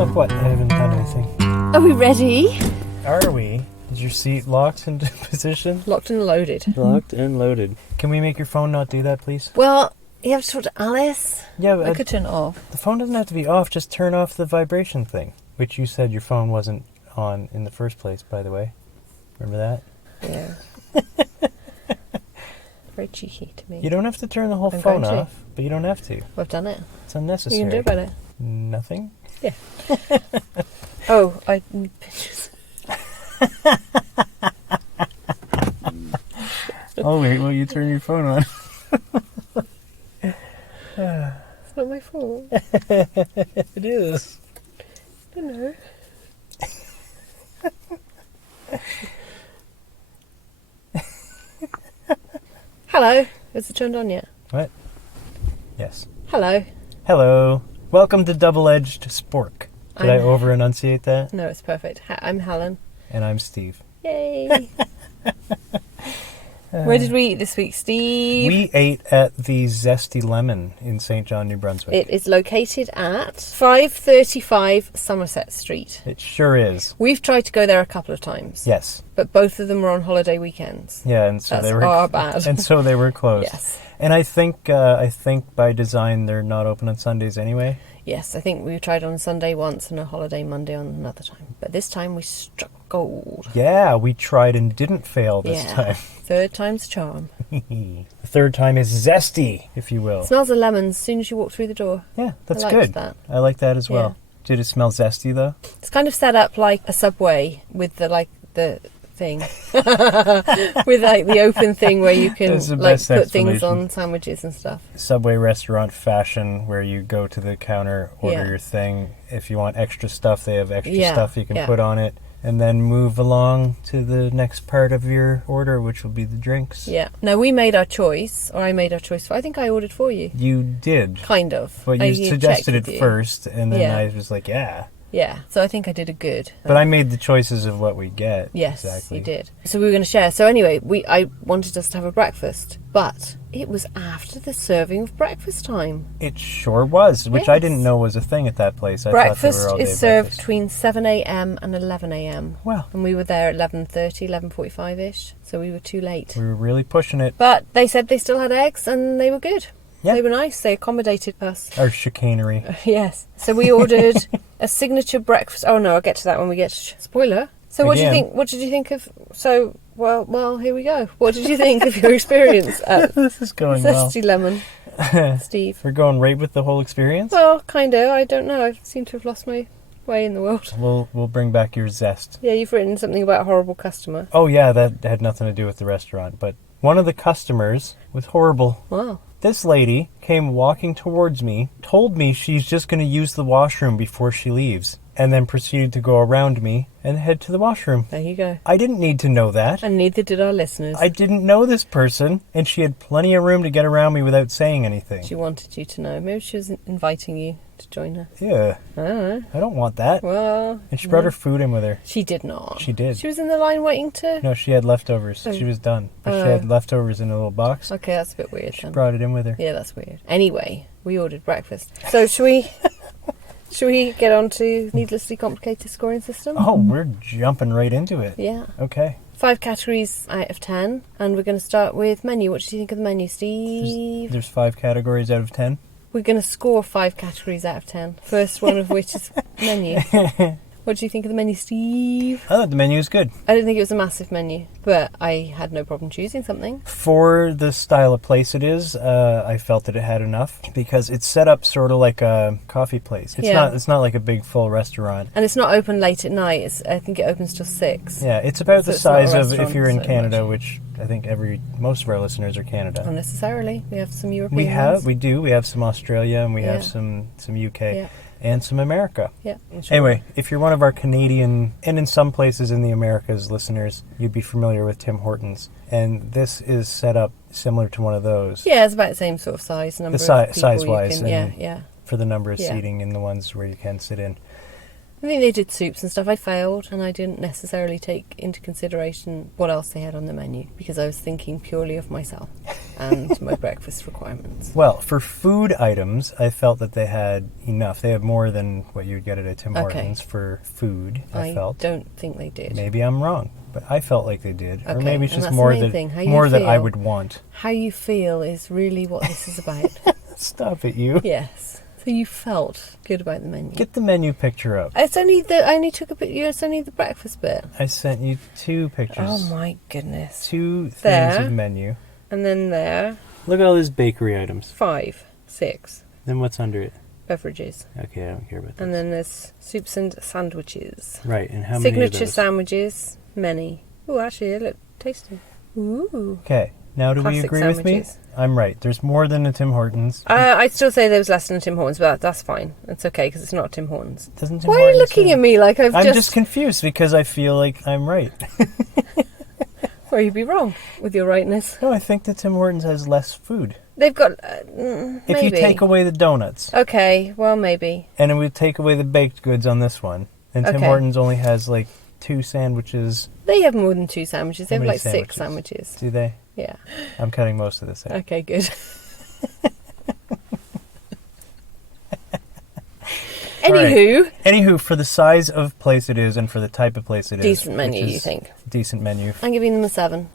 Of what? I haven't done anything. Are we ready? Are we? Is your seat locked into position? Locked and loaded. Locked and loaded. Can we make your phone not do that, please? Well, you have to talk to Alice. Yeah, I could turn it off. The phone doesn't have to be off. Just turn off the vibration thing, which you said your phone wasn't on in the first place, by the way. Remember that? Yeah. Very cheeky to me. You don't have to turn the whole I'm phone going to. off, but you don't have to. I've done it. It's unnecessary. You can do about it. Nothing? Yeah. Oh, I need pictures. Oh, wait, will you turn your phone on? It's not my fault. It is. I don't know. Hello. Is it turned on yet? What? Yes. Hello. Hello. Welcome to Double-Edged Spork. Did I over-enunciate that? No, it's perfect. I'm Helen. And I'm Steve. Yay. Where did we eat this week, Steve? We ate at the Zesty Lemon in St. John, New Brunswick. It is located at 535 Somerset Street. It sure is. We've tried to go there a couple of times. Yes. But both of them were on holiday weekends. Yeah, and so they were bad. And so they were closed. Yes. And I think by design they're not open on Sundays anyway. Yes, I think we tried on Sunday once and a holiday Monday on another time. But this time we struck gold. Yeah, we tried and didn't fail this time. Third time's charm. The third time is zesty, if you will. It smells of lemons as soon as you walk through the door. Yeah, that's I good. liked that. I like that as well. Yeah. Did it smell zesty though? It's kind of set up like a Subway with the thing. With like the open thing where you can like put things on sandwiches and stuff. Subway restaurant fashion where you go to the counter, order your thing. If you want extra stuff, they have extra stuff you can put on it. And then move along to the next part of your order, which will be the drinks. Yeah. Now, we made our choice, or I made our choice. I think I ordered for you. You did. Kind of. But you suggested it first, and then I was like, yeah. Yeah, so I think I did a good. But I made the choices of what we get. Yes, exactly. you did. So we were going to share. So anyway, I wanted us to have a breakfast, but it was after the serving of breakfast time. It sure was, which I didn't know was a thing at that place. I breakfast thought they were is served between 7 a.m. and 11 a.m. Well. And we were there at 11:30, 11:45ish, so we were too late. We were really pushing it. But they said they still had eggs and they were good. Yeah. They were nice. They accommodated us. Our chicanery. Yes. So we ordered a signature breakfast. Oh no, I'll get to that when we get to spoiler. So what do you think? What did you think of? So well, here we go. What did you think of your experience at This is going Zesty Lemon, Steve? We're going right with the whole experience. Well, kind of. I don't know. I seem to have lost my way in the world. We'll bring back your zest. Yeah, you've written something about a horrible customer. Oh yeah, that had nothing to do with the restaurant, but one of the customers was horrible. Wow. This lady came walking towards me, told me she's just going to use the washroom before she leaves, and then proceeded to go around me and head to the washroom. There you go. I didn't need to know that. And neither did our listeners. I didn't know this person, and she had plenty of room to get around me without saying anything. She wanted you to know. Maybe she was inviting you to join her. Yeah. I don't know. I don't want that. Well... And she brought her food in with her. She did not. She did. She was in the line waiting to... No, she had leftovers. She was done. But she had leftovers in a little box. Okay, that's a bit weird She then. brought it in with her. Yeah, that's weird. Anyway, we ordered breakfast. So should we get on to needlessly complicated scoring system? Oh, we're jumping right into it. Yeah. Okay. 5 categories out of 10. And we're going to start with menu. What do you think of the menu, Steve? There's 5 categories out of 10. We're going to score 5 categories out of 10. First one of which is menu. What do you think of the menu, Steve? I thought the menu was good. I didn't think it was a massive menu, but I had no problem choosing something. For the style of place it is, I felt that it had enough because it's set up sort of like a coffee place. It's not like a big full restaurant. And it's not open late at night. I think it opens till 6. Yeah, it's about the size of if you're in so Canada, much. Which I think most of our listeners are Canada. Not necessarily. We have some European ones. We do. We have some Australia and we have some UK. Yeah. And some America. Yeah. Sure. Anyway, if you're one of our Canadian, and in some places in the Americas listeners, you'd be familiar with Tim Hortons. And this is set up similar to one of those. Yeah, it's about the same sort of size. Number of people size-wise. Yeah. For the number of seating in the ones where you can sit in. I think they did soups and stuff. I failed, and I didn't necessarily take into consideration what else they had on the menu because I was thinking purely of myself and my breakfast requirements. Well, for food items, I felt that they had enough. They had more than what you'd get at a Tim Hortons for food, I felt. I don't think they did. Maybe I'm wrong, but I felt like they did. Okay, or maybe it's just more that I would want. How you feel is really what this is about. Stop it, you. Yes. So you felt good about the menu. Get the menu picture up. I only took a picture. It's only the breakfast bit. I sent you 2 pictures. Oh my goodness. 2 things there, of menu. And then there. Look at all these bakery items. 5, 6. Then what's under it? Beverages. Okay, I don't care about that. And then there's soups and sandwiches. Right, and how many Signature of those? sandwiches. Many. Oh, actually, they look tasty. Ooh. Okay. Now, do Classic we agree sandwiches. with me? I'm right. There's more than a Tim Hortons. I'd still say there was less than a Tim Hortons, but that's fine. It's okay because it's not a Tim Hortons. Doesn't Tim Why Hortons are you looking at me like I'm just confused because I feel like I'm right. Well, you'd be wrong with your rightness. No, I think that Tim Hortons has less food. They've got... If you take away the donuts. Okay, well, maybe. And we take away the baked goods on this one. And Tim Hortons only has like 2 sandwiches. They have more than 2 sandwiches. They have like sandwiches? 6 sandwiches. Do they? Yeah. I'm cutting most of this out. Okay, good. Anywho, for the size of place it is and for the type of place it is. Decent menu, you think? Decent menu. I'm giving them a 7.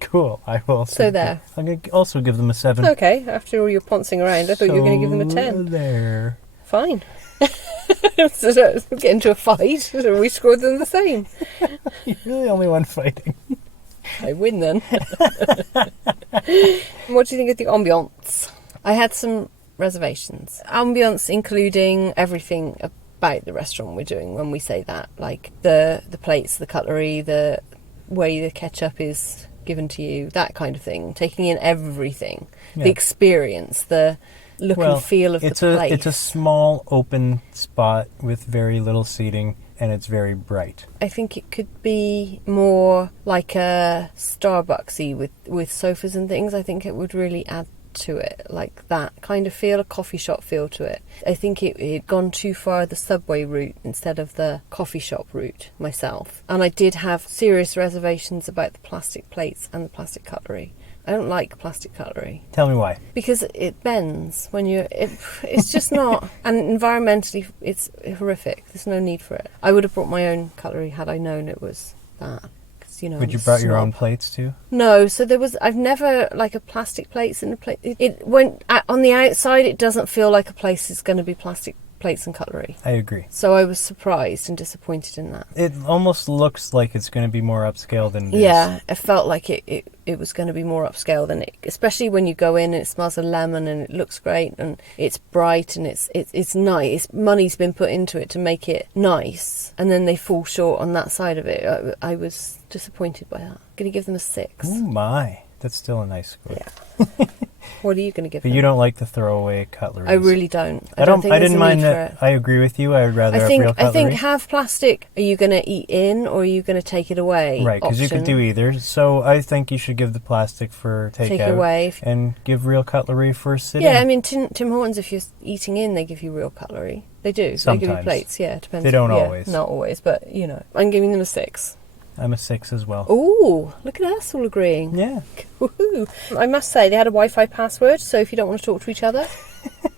Cool. I will. So there. I'm going to also give them a 7. Okay, after all your poncing around, I thought you were going to give them a 10. There. Fine. So we get into a fight, so we scored them the same. You're the only one fighting. I win then. What do you think of the ambience? I had some reservations. Ambience including everything about the restaurant we're doing when we say that. Like the plates, the cutlery, the way the ketchup is given to you, that kind of thing. Taking in everything. Yeah. The experience, the look and feel of the place. It's a small open spot with very little seating. And it's very bright. I think it could be more like a Starbucksy with sofas and things. I think it would really add to it, like that kind of feel, a coffee shop feel to it. I think it had gone too far the subway route instead of the coffee shop route myself. And I did have serious reservations about the plastic plates and the plastic cutlery. I don't like plastic cutlery. Tell me why. Because it bends when you're... It's just not... And environmentally, it's horrific. There's no need for it. I would have brought my own cutlery had I known it was that. Would you brought your own plates too? No, so there was... I've never... Like a plastic plates in a plate... It went... On the outside, it doesn't feel like a place is going to be plastic plates and cutlery. I agree. So I was surprised and disappointed in that. It almost looks like it's going to be more upscale than it is. Yeah, it felt like it was going to be more upscale than it, especially when you go in and it smells of lemon and it looks great and it's bright and it's nice. Money's been put into it to make it nice, and then they fall short on that side of it. I was disappointed by that. I'm going to give them a 6. Oh my, that's still a nice score. Yeah. What are you going to give them? But you don't like the throwaway cutlery. I really don't. I didn't mind that. I agree with you. I would rather have real cutlery. I think have plastic. Are you going to eat in or are you going to take it away? Right, because you could do either. So I think you should give the plastic for takeout away and give real cutlery for sitting. Yeah, I mean Tim Hortons, if you're eating in, they give you real cutlery. They do. Sometimes. They give you plates. Yeah, it depends. They don't always. Not always, but you know. I'm giving them a 6. I'm a 6 as well. Ooh, look at us all agreeing. Yeah. Woohoo. I must say, they had a Wi-Fi password, so if you don't want to talk to each other,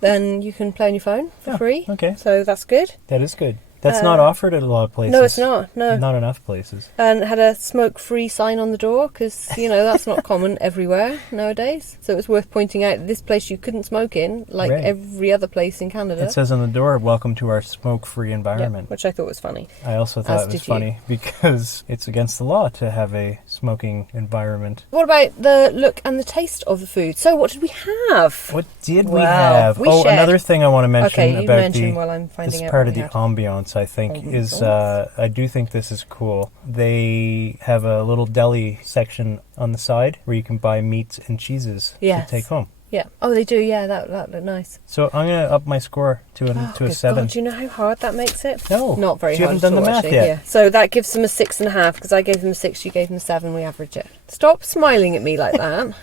then you can play on your phone for free. Okay. So that's good. That is good. That's not offered at a lot of places. No, it's not. No. Not enough places. And had a smoke-free sign on the door, because, you know, that's not common everywhere nowadays. So it was worth pointing out this place you couldn't smoke in, like every other place in Canada. It says on the door, welcome to our smoke-free environment. Yeah, which I thought was funny. I also thought it was funny because it's against the law to have a smoking environment. What about the look and the taste of the food? So what did we have? What did we have? We shared. Another thing I want to mention about this part of the ambiance, I think, is I do think this is cool. They have a little deli section on the side where you can buy meats and cheeses to take home. Yeah. Oh, they do. Yeah, that looked nice. So I'm going to up my score to a 7. God, do you know how hard that makes it? No. Not very hard. You haven't done the math actually. yet. Yeah. So that gives them a 6.5 because I gave them a 6, you gave them a 7, we average it. Stop smiling at me like that.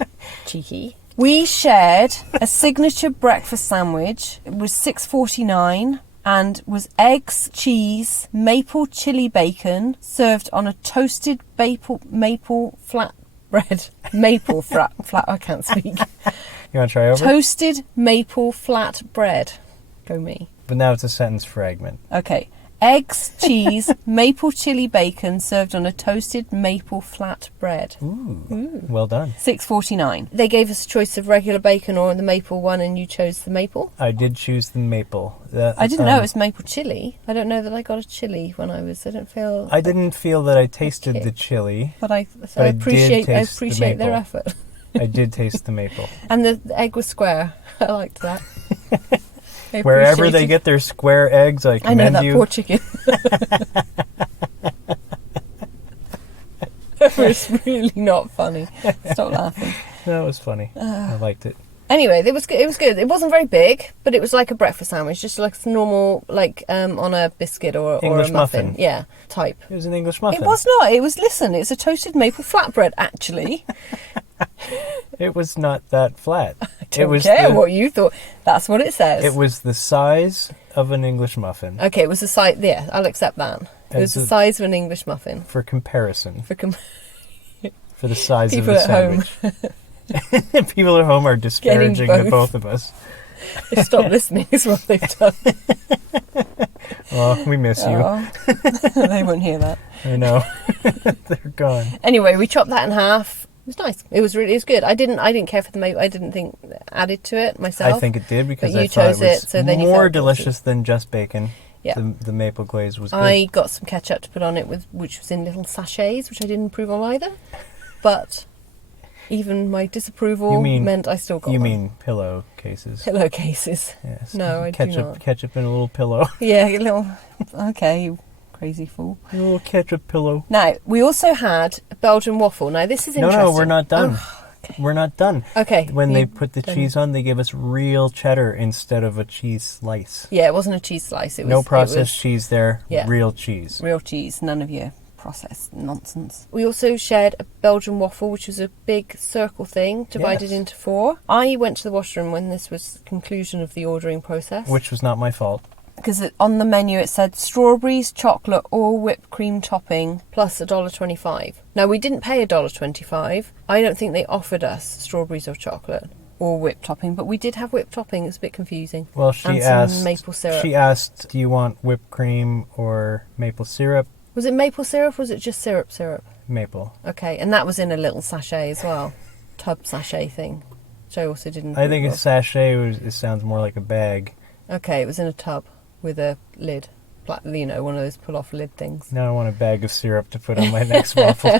Cheeky. We shared a signature breakfast sandwich. It was $6.49. and was eggs, cheese, maple chili bacon served on a toasted maple flat bread. Maple flat. I can't speak. You want to try over? Toasted maple flat bread. Go me. But now it's a sentence fragment. Okay. Eggs, cheese, maple chili bacon served on a toasted maple flat bread. Ooh. Well done. $6.49. They gave us a choice of regular bacon or the maple one, and you chose the maple. I did choose the maple. I didn't know it was maple chili. I don't know that I got a chili when I didn't feel... I didn't feel that I tasted the chili. But I appreciate their effort. I did taste the maple. And the egg was square. I liked that. Wherever they get their square eggs, I commend you. I know, that poor chicken. It was really not funny. Stop laughing. No, it was funny. I liked it. Anyway, it was good. It was good. It wasn't very big, but it was like a breakfast sandwich, just like a normal, like on a biscuit or English a muffin. muffin. Yeah, type. It was an English muffin. It was not. It was, listen, it's a toasted maple flatbread, actually. It was not that flat. I don't care what you thought. That's what it says. It was the size of an English muffin. Okay, it was the size. Yeah, I'll accept that. It was the size of an English muffin. For comparison. For the size People of the at sandwich. Home. People at home are disparaging the both of us. They stopped listening is what they've done. Oh, we miss you. They won't hear that. I know. They're gone. Anyway, we chopped that in half. It was nice. It was good. I didn't care for the maple. I didn't think added to it myself. I think it did because but I thought it was more delicious than just bacon. Yeah. The maple glaze was good. I got some ketchup to put on it, which was in little sachets, which I didn't approve of either. But even my disapproval meant I still got You one. mean pillowcases. Pillowcases. Yes. No, I do not. Ketchup in a little pillow. Yeah, a little... Okay, you crazy fool. A little ketchup pillow. Now, we also had a Belgian waffle. Now, this is interesting. No, we're not done. Oh, okay. We're not done. Okay. When they put the cheese on, they give us real cheddar instead of a cheese slice. Yeah, it wasn't a cheese slice. It was, no processed cheese there. Yeah. Real cheese. Real cheese. None of your processed nonsense. We also shared a Belgian waffle, which was a big circle thing, divided into 4. I went to the washroom when this was the conclusion of the ordering process. Which was not my fault. Because on the menu it said strawberries, chocolate or whipped cream topping plus $1.25. Now, we didn't pay $1.25. I don't think they offered us strawberries or chocolate or whipped topping, but we did have whipped topping. It was a bit confusing. Well, and some maple syrup. She asked, do you want whipped cream or maple syrup? Was it maple syrup or was it just syrup? Maple. Okay, and that was in a little sachet as well. Tub sachet thing. Which I also didn't... I think a sachet, it sounds more like a bag. Okay, it was in a tub with a lid. You know, one of those pull-off lid things. Now I want a bag of syrup to put on my next waffle.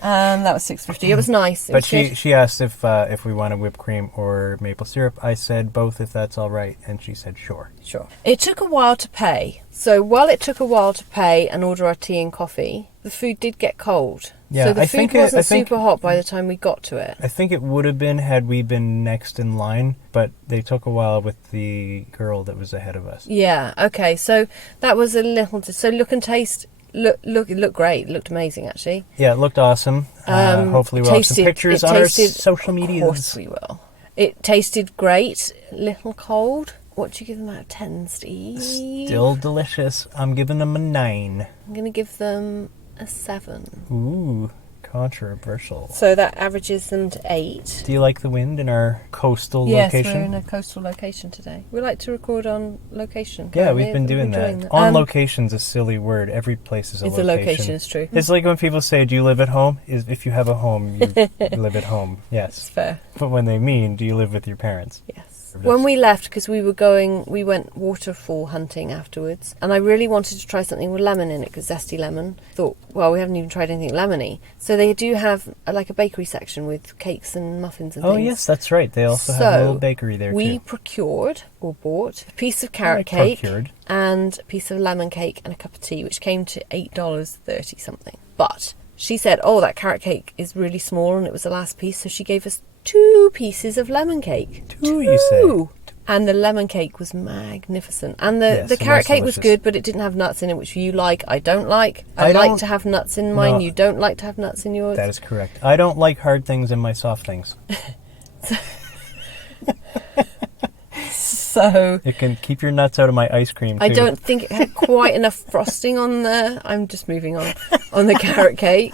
And that was $6.50. It was nice. But she asked if we wanted whipped cream or maple syrup. I said both if that's all right, and she said sure. Sure. It took a while to pay. So while it took a while to pay and order our tea and coffee, the food did get cold. Yeah, so the food wasn't super hot by the time we got to it. I think it would have been had we been next in line, but they took a while with the girl that was ahead of us. Yeah, okay. So that was a little... So look and taste... It looked great. It looked amazing, actually. Yeah, it looked awesome. Hopefully we'll have some pictures on our social media. Of course we will. It tasted great. Little cold. What do you give them out of 10, Steve? Still delicious. I'm giving them a 9. I'm going to give them a 7. Ooh, controversial. So that averages them to 8. Do you like the wind in our coastal location? Yes, we're in a coastal location today. We like to record on location. Yeah, we've been doing that. On location's a silly word. Every place is a location. It's a location, it's true. It's like when people say, do you live at home? If you have a home, you live at home. Yes. It's fair. But when they mean, do you live with your parents? Yes. When we left, because we went waterfall hunting afterwards, and I really wanted to try something with lemon in it, because Zesty Lemon. Thought, well, we haven't even tried anything lemony. So they do have a bakery section with cakes and muffins and things. Oh, yes, that's right. They also have a little bakery there, we too. bought a piece of carrot cake and a piece of lemon cake and a cup of tea, which came to $8.30 something. But she said, oh, that carrot cake is really small, and it was the last piece, so she gave us 2 pieces of lemon cake. 2, you say? And the lemon cake was magnificent. And the carrot cake was good, but it didn't have nuts in it, which you like. I don't like. I like to have nuts in mine. No, you don't like to have nuts in yours. That is correct. I don't like hard things in my soft things. So it can keep your nuts out of my ice cream, too. I don't think it had quite enough frosting on the... I'm just moving on the carrot cake.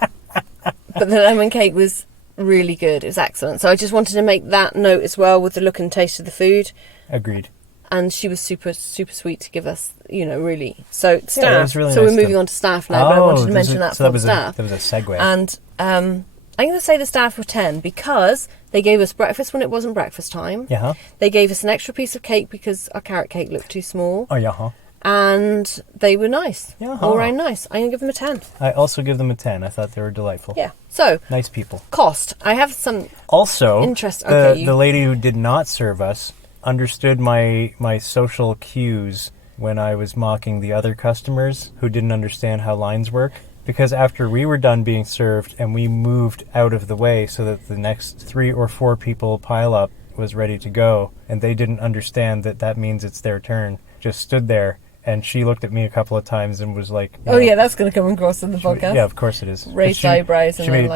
But the lemon cake was really good. It was excellent. So I just wanted to make that note as well with the look and taste of the food. Agreed. And she was super, super sweet to give us, really. So staff. Yeah, it was really so nice we're moving on to staff now, but I wanted to mention that for the staff. That was a segue. And I'm going to say the staff were 10 because they gave us breakfast when it wasn't breakfast time. Yeah. They gave us an extra piece of cake because our carrot cake looked too small. Oh, yeah. And they were nice. Yeah. All around nice. I'm going to give them a 10. I also give them a 10. I thought they were delightful. Yeah. So. Nice people. Cost. I have some interest. Also, the lady who did not serve us understood my social cues when I was mocking the other customers who didn't understand how lines work. Because after we were done being served and we moved out of the way so that the next 3 or 4 people pile up was ready to go, and they didn't understand that means it's their turn, just stood there. And she looked at me a couple of times and was like... yeah, that's going to come across in the podcast. Yeah, of course it is. Raised eyebrows. She made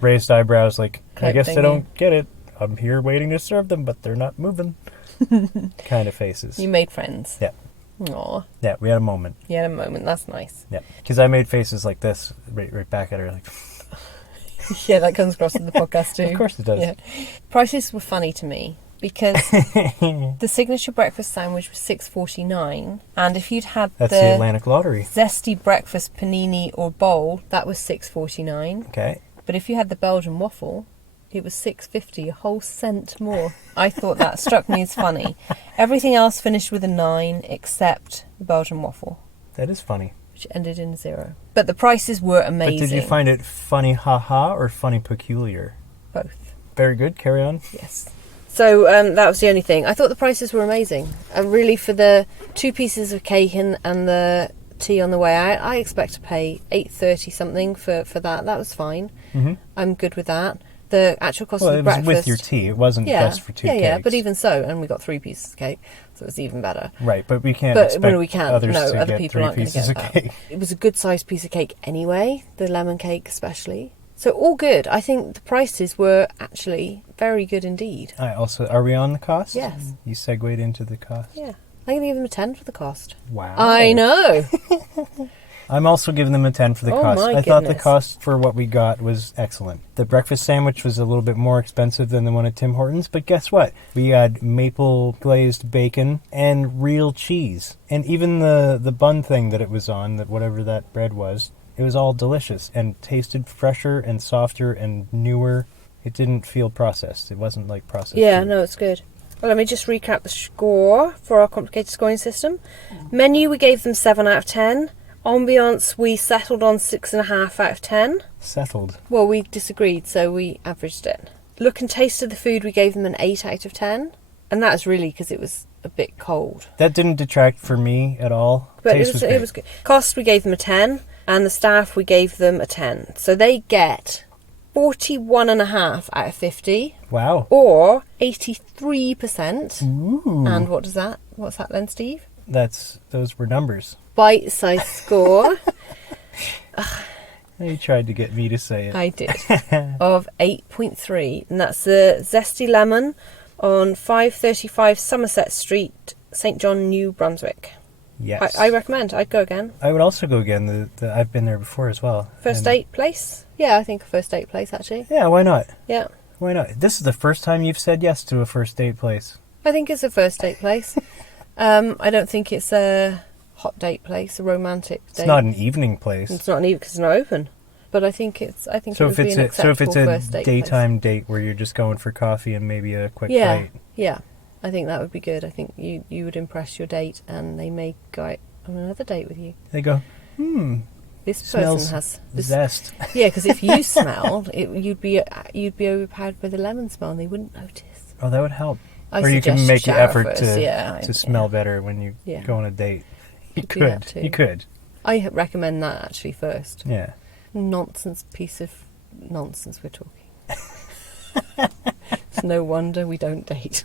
raised eyebrows, like, I guess they don't get it. I'm here waiting to serve them, but they're not moving. Kind of faces. You made friends. Yeah. Aw. Yeah, we had a moment. You had a moment. That's nice. Yeah, because I made faces like this right back at her. Like. Yeah, that comes across in the podcast too. Of course it does. Yeah. Prices were funny to me. Because the signature breakfast sandwich was $6.49, and if you'd had the Atlantic Lottery zesty breakfast panini or bowl, that was $6.49. Okay. But if you had the Belgian waffle, it was $6.50, a whole cent more. I thought that struck me as funny. Everything else finished with a 9 except the Belgian waffle. That is funny. Which ended in a 0. But the prices were amazing. But did you find it funny haha or funny peculiar? Both. Very good. Carry on. Yes. So that was the only thing. I thought the prices were amazing. Really, for the 2 pieces of cake and the tea on the way out, I expect to pay $8.30 something for that. That was fine. Mm-hmm. I'm good with that. The actual cost of the breakfast... Well, it was with your tea. It wasn't just for 2 cakes. Yeah, but even so, and we got 3 pieces of cake, so it was even better. Right, but we can't expect others to other get people 3 aren't going to pieces get of that. cake. It was a good-sized piece of cake anyway, the lemon cake especially. So all good. I think the prices were actually very good indeed. Are we on the cost? Yes. You segued into the cost? Yeah. I'm going to give them a 10 for the cost. Wow. I know. I'm also giving them a 10 for the cost. My I thought the goodness. cost for what we got was excellent. The breakfast sandwich was a little bit more expensive than the one at Tim Hortons, but guess what? We had maple glazed bacon and real cheese. And even the bun thing that it was on, that whatever that bread was, it was all delicious and tasted fresher and softer and newer. It didn't feel processed. It wasn't like processed food. No, it's good. Well, let me just recap the score for our complicated scoring system. Menu, we gave them 7 out of 10. Ambiance, we settled on 6.5 out of 10. Settled. Well, we disagreed, so we averaged it. Look and taste of the food, we gave them an 8 out of 10. And that's really because it was a bit cold. That didn't detract for me at all. But Taste it was good. Cost, we gave them a 10. And the staff, we gave them a 10. So they get 41.5 out of 50. Wow. Or 83%. Ooh. And what's that then, Steve? Those were numbers. Bite-sized score. You tried to get me to say it. I did. Of 8.3. And that's the Zesty Lemon on 535 Somerset Street, St. John, New Brunswick. Yes. I recommend. I'd go again. I would also go again. I've been there before as well. First date place? Yeah, I think a first date place, actually. Yeah, why not? Yeah. Why not? This is the first time you've said yes to a first date place. I think it's a first date place. I don't think it's a hot date place, a romantic date. It's not an evening place. It's not an evening because it's not open. But I think it would be an acceptable first date daytime place. date where you're just going for coffee and maybe a quick Yeah, bite. yeah. I think that would be good. I think you would impress your date and they may go out on another date with you. They go, this smells person has this zest. Yeah, because if you smelled, you'd be overpowered by the lemon smell and they wouldn't notice. Oh, that would help. I or you can suggest make the shower effort first. to smell better when you go on a date. You could. You could. I recommend that actually first. Yeah. Piece of nonsense we're talking. It's no wonder we don't date.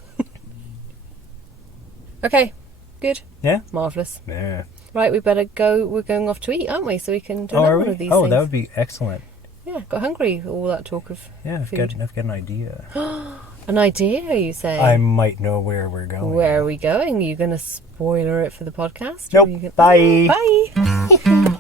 Okay, good. Yeah? Marvellous. Yeah. Right, we better go. We're going off to eat, aren't we? So we can do another one of these things. That would be excellent. Yeah, got hungry, all that talk of food. I've got an idea. An idea, you say? I might know where we're going. Where are we going? Are you going to spoiler it for the podcast? Nope. Bye. Bye.